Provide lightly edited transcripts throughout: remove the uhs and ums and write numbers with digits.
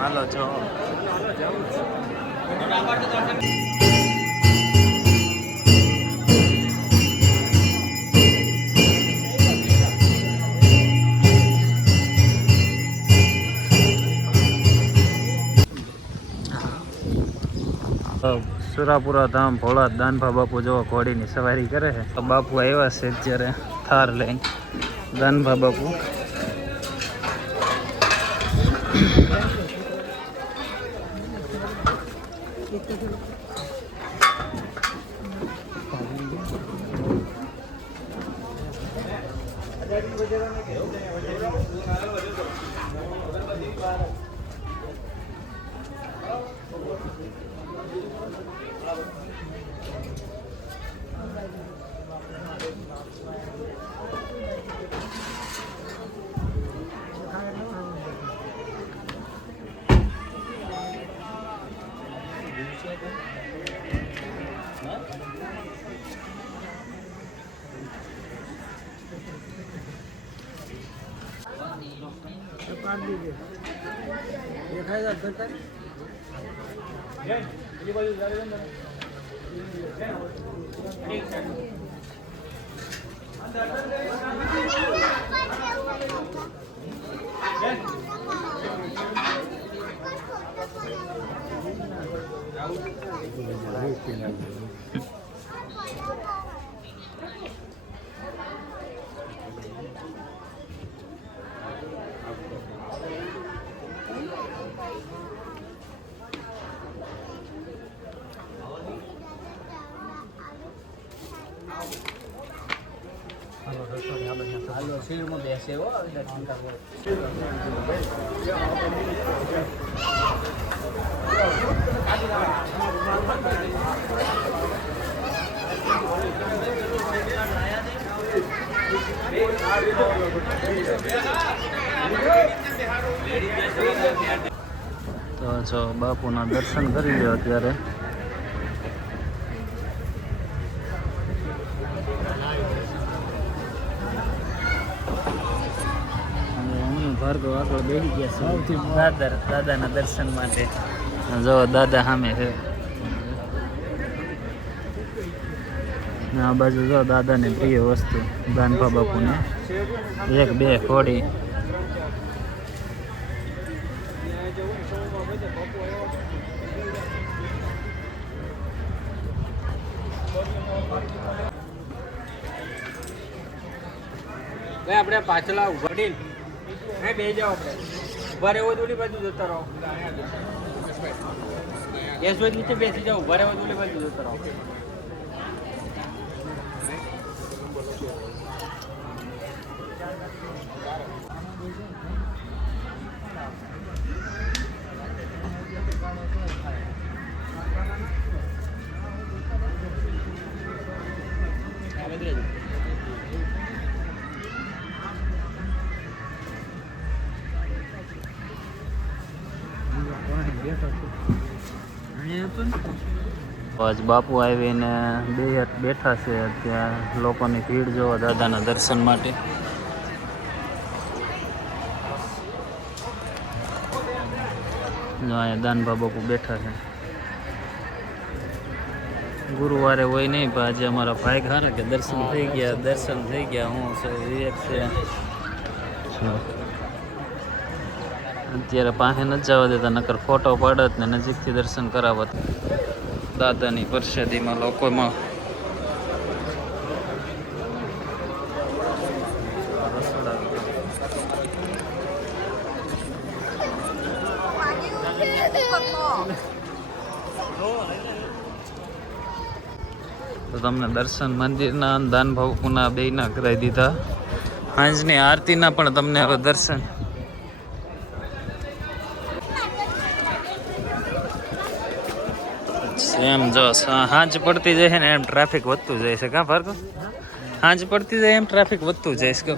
હાલો જો સુરાપુરા ધામ ભોળા દાનભા બાપુ જો ઘોડીની સવારી કરે છે. તો બાપુ આવ્યા છે અત્યારે થાર લઈને દાનભા બાપુ. હાલો શિરમાં બેસે હો તો જો બાપુના દર્શન કરી લો અત્યારે. ભાર્ગવ આગળ બેસી ગયા સૌથી દાદાના દર્શન માટે. જો દાદા સામે છે. આ બાજુ જો દાદાની પ્રિય વસ્તુ દાનભા બાપુને 1-2 ઘોડી. આપણે પાછલા ઉઘાડી બે જાઓ ઉભા રહેવો તો ઓલી બાજુ જતા રહો. યશભાઈ નીચે બેસી જાઓ ઉભા રહેવો તો ઓલી બાજુ જતા રહો. આજ બાપુ આવીને બેઠા છે. ત્યાં લોકોની ભીડ જોવા દાદાના દર્શન માટે. અહીંયા દાનભા બાપુ બેઠા છે. ગુરુવારે હોય નહીં પણ આજે અમારા ભાઈ ખારા કે દર્શન થઈ ગયા. હું વિવેક છે અત્યારે પાસે ન જવા દેતા, નકર ફોટો પાડત ને નજીકથી દર્શન કરાવત. દાદાની પ્રસાદીમાં લોકોમાં તો તમને દર્શન મંદિરના દાનભા બાપુના બેયના કરાવી દીધા. સાંજની આરતીના પણ તમને હવે દર્શન. એમ જો સાંજ પડતી જાય ને એમ ટ્રાફિક વધતું જાય છે. કાં ભાર્ગવ? સાંજ પડતી જાય એમ ટ્રાફિક વધતું જાય છે.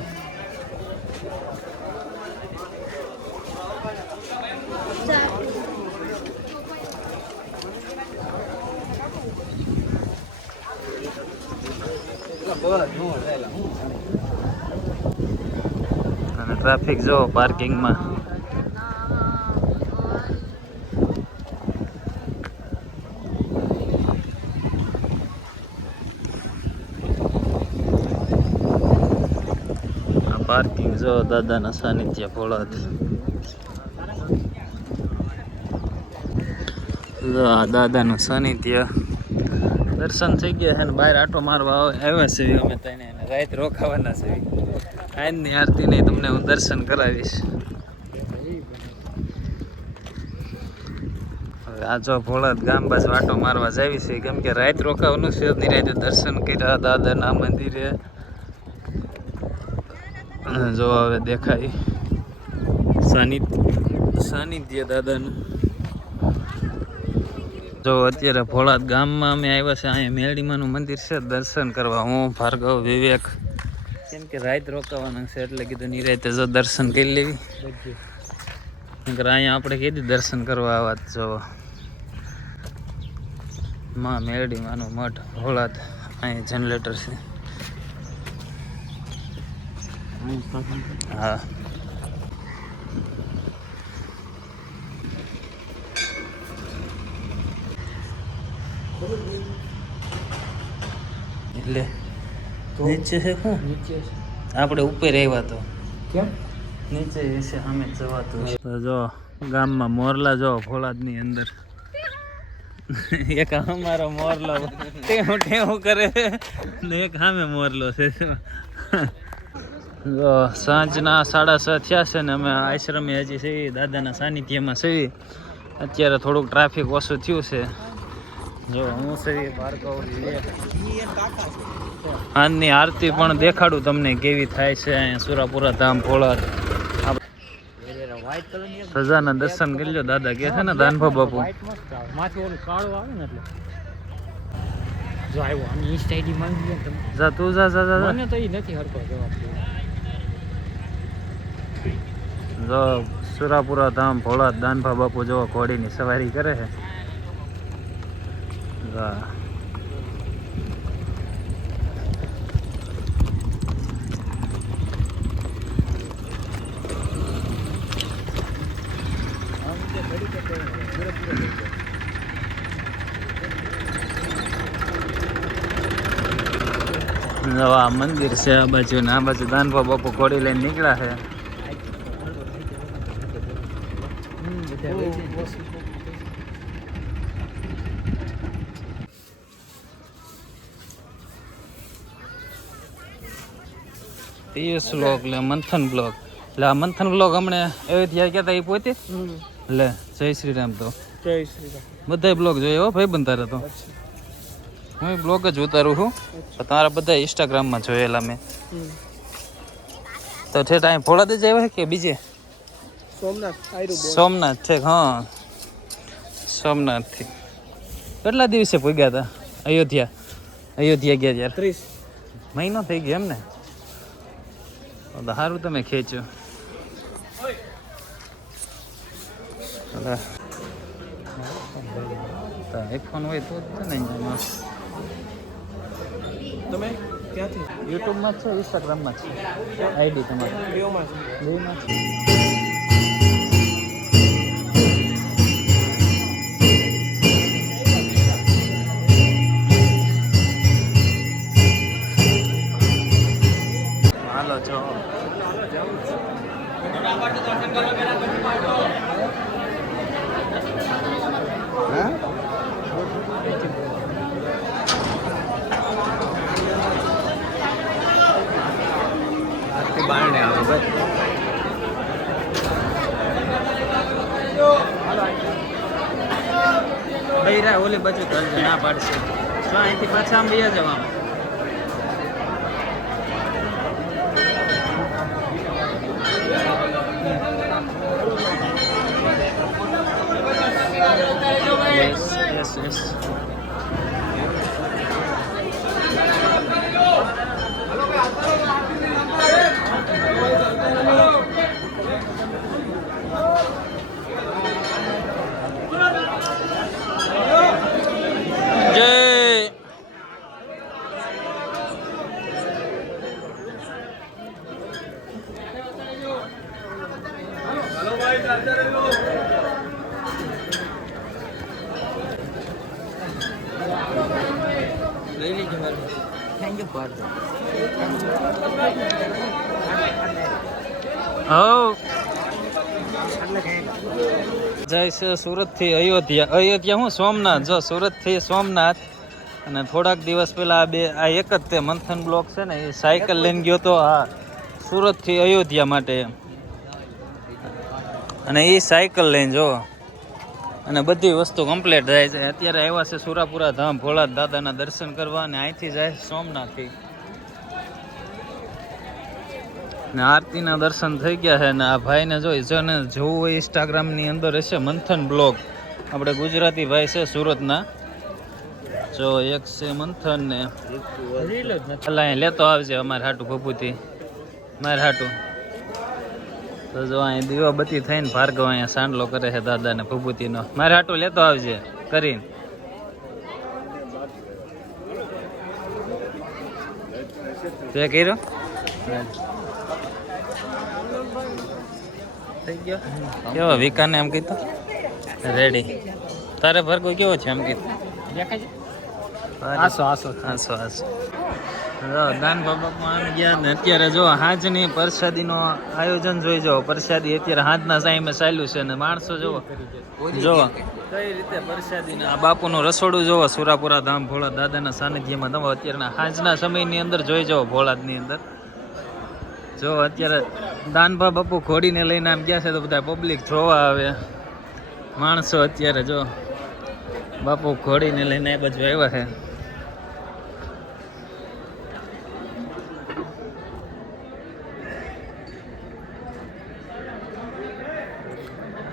અને ટ્રાફિક જો પાર્કિંગમાં પાર્કિંગ જો દાદાના સાનિધ્ય ભોળાત. જો આ દાદાનું સાનિધ્ય દર્શન થઈ ગયા છે ને બહાર આટો મારવા આવ્યા છે અમે તને રાત રોકાવાના છે. આજની આરતી નહીં તમને હું દર્શન કરાવીશ. હવે આ જો ભોળાત ગામ બાજુ આટો મારવા જાવી છે કેમ કે રાત રોકાવાનું છે. નિરાતે દર્શન કર્યા દાદાના મંદિરે. જો હવે દેખાય સાનિધ્ય દાદાનું. જો અત્યારે ભોળાત ગામમાં અમે આવ્યા છે. અહીંયા મેરડીમાનું મંદિર છે દર્શન કરવા. હું ભાર્ગવ વિવેક કેમ કે રાત રોકાવાના છે એટલે કીધું નિરાતે જો દર્શન કરી લેવી. અહીંયા આપણે કીધું દર્શન કરવા આવા. જો માં મેરડીમાનું મઠ ભોળાત. અહીંયા જનરેટર છે. હા એટલે નીચે છે શું નીચે આપણે ઉપર આવ્યા તો કેમ નીચે છે સામે જવાતું. તો જો ગામમાં મોરલા જો ભોળાદની અંદર એક અમારો મોરલો ટેવું કરે ને એક સામે મોરલો છે. જો સાંજના 6:30 થયા છે ને અમે આશ્રમે હજી છે દાદાના સાનિધ્યમાં છે. અત્યારે થોડુંક ટ્રાફિક ઓછું થયું છે. જો હું છે ભાર્ગવ આજની આરતી પણ દેખાડું તમને કેવી થાય છે અહીંયા સુરાપુરા ધામ ભોળાત. સજાના દર્શન કરી લો. દાદા કે છે ને દાનભા બાપુ જા તું જા જા જા. જો સુરાપુરા ધામ ભોળાત દાનભા બાપુ જો ઘોડીની સવારી કરે છે. આ મંદિર છે આ બાજુ ને આ બાજુ દાનભા બાપુ ઘોડી લઈને નીકળ્યા છે. તીસ બ્લોક એટલે મંથન બ્લોક એટલે આ મંથન બ્લોક હમણાં અયોધ્યા ગયા હતા એ પોતે લે. જય શ્રી રામ. તો જય શ્રી રામ. બધા બ્લોગ જોઈએ હો ભાઈ બંધારે. તો હું બ્લોગ જ ઉતારું છું. તમારા બધા ઇન્સ્ટાગ્રામમાં જોયેલા મેં. તો ઠેઠ અહીં ભોળાદ જ આવ્યા કે બીજે સોમનાથ છે? હા સોમનાથથી કેટલા દિવસે પૂગ્યા હતા અયોધ્યા ગયા ત્યારે? 30 મહિનો થઈ ગયો એમ ને? સારું તમે ખેંચ્યો. આઈફોન હોય તો જ ને. તમે ક્યાંથી? યુટ્યુબમાં જ છે ઇન્સ્ટાગ્રામમાં જ છે આઈડી તમારી? બેમાં છે. હાલો જો બારણે આવે ભાઈ. બૈરા ઓલી બાજુ ચાલશે ના પાડશે. જો અહીંથી પાછા આમ વયા જવાનું. Yes. જય લઈ લીધું. Thank you. હવ જાય છે સુરતથી અયોધ્યા. અયોધ્યા હું સોમનાથ. જો સુરતથી સોમનાથ. અને થોડાક દિવસ પહેલા આ એક જ તે મંથન બ્લોક છે ને એ સાયકલ લઈને ગયો તો હા સુરતથી અયોધ્યા માટે. અને એ સાયકલ લઈને જો અને બધી વસ્તુ કમ્પ્લીટ જાય છે. અત્યારે આવ્યા છે સુરાપુરા ધામ ભોળાનાથ દાદાના દર્શન કરવા અને અહીંથી જાય સોમનાથથી. ને આરતીના દર્શન થઈ ગયા છે ને આ ભાઈને જોઈ જેને જોવું હોય ઇન્સ્ટાગ્રામની અંદર હશે મંથન બ્લોગ. આપણે ગુજરાતી ભાઈ છે સુરતના. જો એક છે મંથન ને પેલા અહીં લેતો આવજે અમારે હાટું ભભૂતિ મારે હાટું. તો જો અહીં દીવાબત્તી થઈને ભાર્ગવ અહીંયા સાંડલો કરે છે દાદાને ભભૂતિનો. મારે હાટું લેતો આવજે કરીને. તે કર્યો થઈ ગયો. કેવો વિકાને એમ કીધું રેડી. તારે ભાર્ગવ કેવો છે એમ કીધું. દાન બાબામાં આવી ગયા ને અત્યારે જો હાજની પ્રસાદીનો આયોજન જોઈ જાઓ. પ્રસાદી અત્યારે હાજના ટાઈમે ચાલ્યું છે ને માણસો જોવો કઈ રીતે પ્રસાદીને આ બાપુનું રસોડું જોવો સુરાપુરા ધામ ભોળા દાદાના સાનિધ્યમાં. તમે અત્યારના હાજના સમયની અંદર જોઈ જાઓ ભોળાદની અંદર. જો અત્યારે દાનભા બાપુ ઘોડીને લઈને આમ ગયા છે તો બધા પબ્લિક જોવા આવે માણસો. અત્યારે જો બાપુ ઘોડીને લઈને એ બાજુ આવ્યા છે.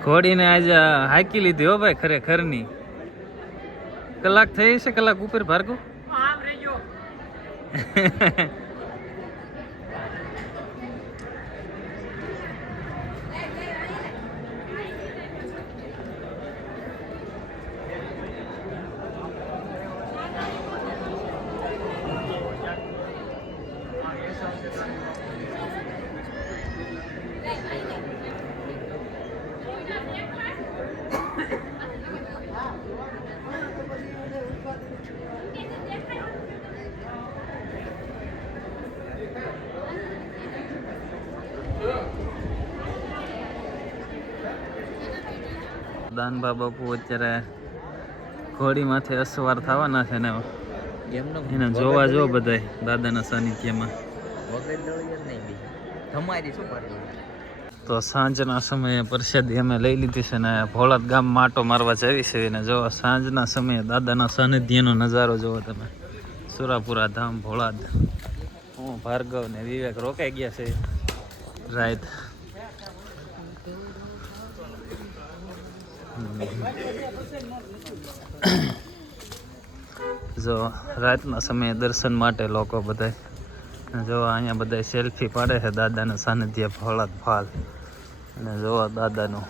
ઘોડીને આજે હાકી લીધી હો ભાઈ ખરેખરની. કલાક થઈ છે કલાક ઉપર ભાર્ગવ. દાનભા બાપુ અત્યારે ઘોડીમાંથી અસવાર થવાના છે ને એને જોવા જો બધાય દાદાના સાનિધ્યમાં. તો સાંજના સમયે પ્રસાદી અમે લઈ લીધી છે ને ભોળાદ ગામ માટો મારવા જવી છે. ને જો સાંજના સમયે દાદાના સાનિધ્યનો નજારો જોવો તમે સુરાપુરા ધામ ભોળાદ. હું ભાર્ગવ ને વિવેક રોકાઈ ગયા છે રાત. જો રાતના સમયે દર્શન માટે લોકો બધા જો અહીંયા બધા સેલ્ફી પાડે છે દાદાના સાનિધ્ય ભોળાદ ફાલ. અને જો દાદાનું